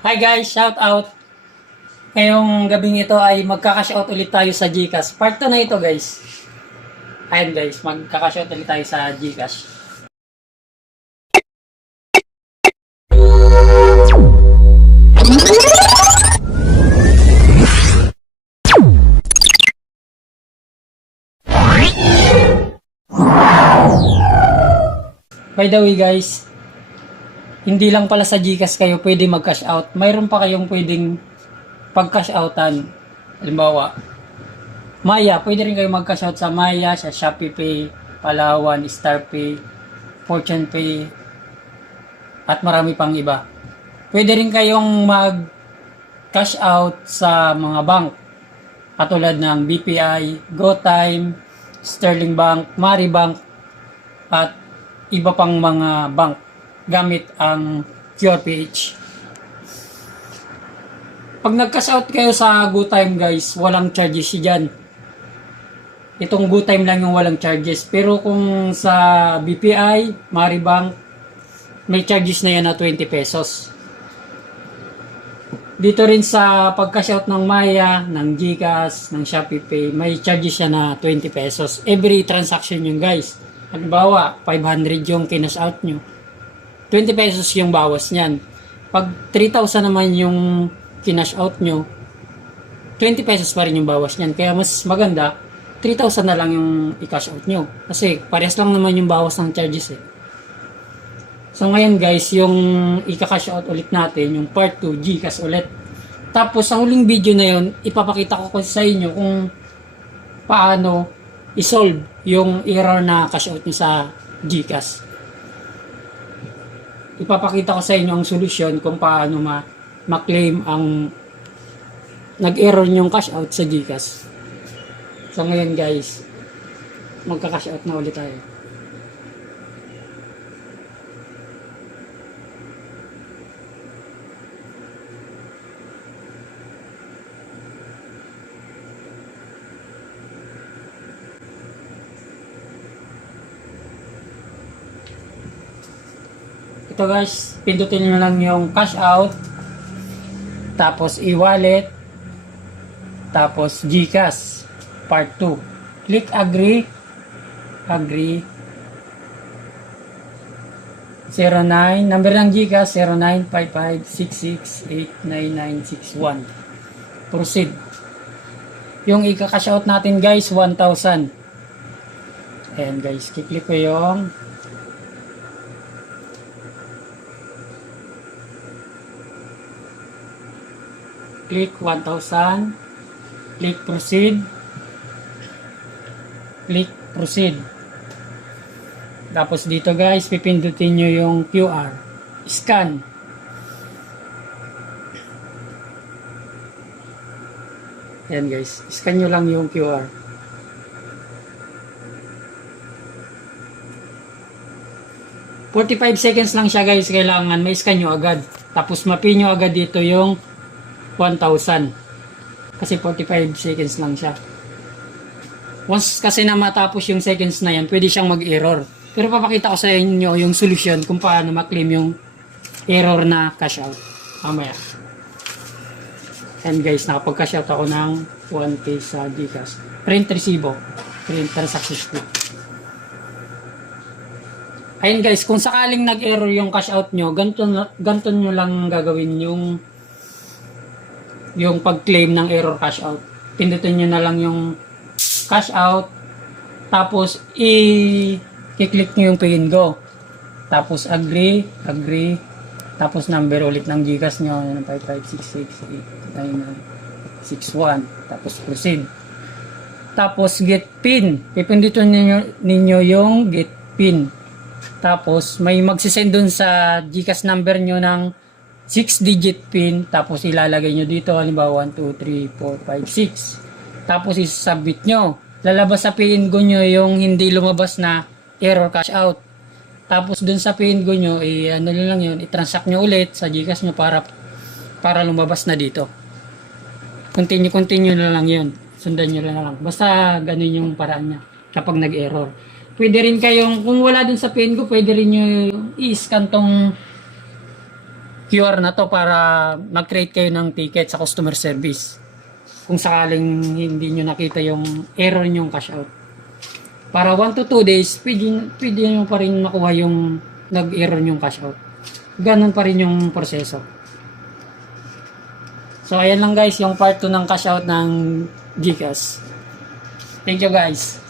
Hi guys, shout out. Ngayong gabing ito ay magkaka-shout ulit tayo sa GCash. Part 2 na ito guys. Ayun guys, magkaka-shout ulit tayo sa GCash. By the way guys, hindi lang pala sa GCash kayo pwede mag-cash out. Mayroon pa kayong pwedeng pag-cash outan. Halimbawa, Maya, pwede rin kayo mag-cash out sa Maya, sa Shopee Pay, Palawan, StarPay, Fortune Pay, at marami pang iba. Pwede rin kayong mag-cash out sa mga bank, katulad ng BPI, GoTime, Sterling Bank, Maribank, at iba pang mga bank gamit ang QRPH. Pag nag-cash out kayo sa GoTime guys, walang charges dyan. Itong GoTime lang yung walang charges. Pero kung sa BPI, Maribank, may charges na yan na 20 pesos. Dito rin sa pag-cash out ng Maya, ng GCash, ng Shopee Pay, may charges yan na 20 pesos. Every transaction yun guys. Halimbawa, 500 yung kinash out nyo. 20 pesos yung bawas niyan. Pag 3,000 naman yung kinash out nyo, 20 pesos pa rin yung bawas niyan. Kaya mas maganda, 3,000 na lang yung i-cash out nyo. Kasi parehas lang naman yung bawas ng charges eh. So ngayon guys, yung i-cash out ulit natin, yung part 2, GCash ulit. Tapos sa huling video na yun, ipapakita ko sa inyo kung paano i-solve yung error na cash out nyo sa GCash. Ipapakita ko sa inyo ang solusyon kung paano ma-claim ang nag-error yung cash out sa GCash. So ngayon guys, magka-cash out na ulit tayo. Ito guys, pindutin nyo lang yung cash out, tapos e-wallet, tapos GCash part 2. Click agree, 09, number ng GCash 095566899961. Proceed. Yung i-cash out natin guys 1,000. Ayan guys, kiklik ko yung click 1,000, click proceed, tapos dito guys pipindutin nyo yung QR, scan. Yan guys, scan nyo lang yung QR. "45 seconds lang siya guys, kailangan may scan nyo agad, tapos mapin nyo agad dito yung 1,000 kasi 45 seconds lang siya. Once kasi na matapos yung seconds na yan, pwede siyang mag-error. Pero papakita ko sa inyo yung solution kung paano ma-claim yung error na cash out mamaya. And guys, nakapag-cash out ako ng 1K sa GCash. Print resibo, print successful. Ayun guys, kung sakaling nag-error yung cash out nyo, ganito nyo lang gagawin yung pag-claim ng error cash out. Pindutin nyo na lang yung cash out, tapos i-click nyo yung pay and go, tapos agree, tapos number ulit ng GCash nyo 5566899961, tapos proceed, tapos get pin. Pipindutin ninyo yung get pin, tapos may magsisend dun sa GCash number nyo ng 6-digit pin, tapos ilalagay nyo dito, halimbawa 1, 2, 3, 4, 5, 6, tapos isubmit nyo. Lalabas sa pay and go nyo yung hindi lumabas na error cash out, tapos dun sa pay and go nyo ano lang yun, i-transact nyo ulit sa GCash nyo para lumabas na dito. Continue na lang yun, sundan nyo na lang, basta ganun yung paraan nya kapag nag-error. Pwede rin kayong, kung wala dun sa pay and go, pwede rin nyo i-scan tong QR na to para mag-create kayo ng ticket sa customer service. Kung sakaling hindi nyo nakita yung error nyong cash out. Para 1 to 2 days, pwede nyo pa rin makuha yung nag-error nyong cash out. Ganun pa rin yung proseso. So, ayan lang guys, yung part 2 ng cash out ng GCash. Thank you guys.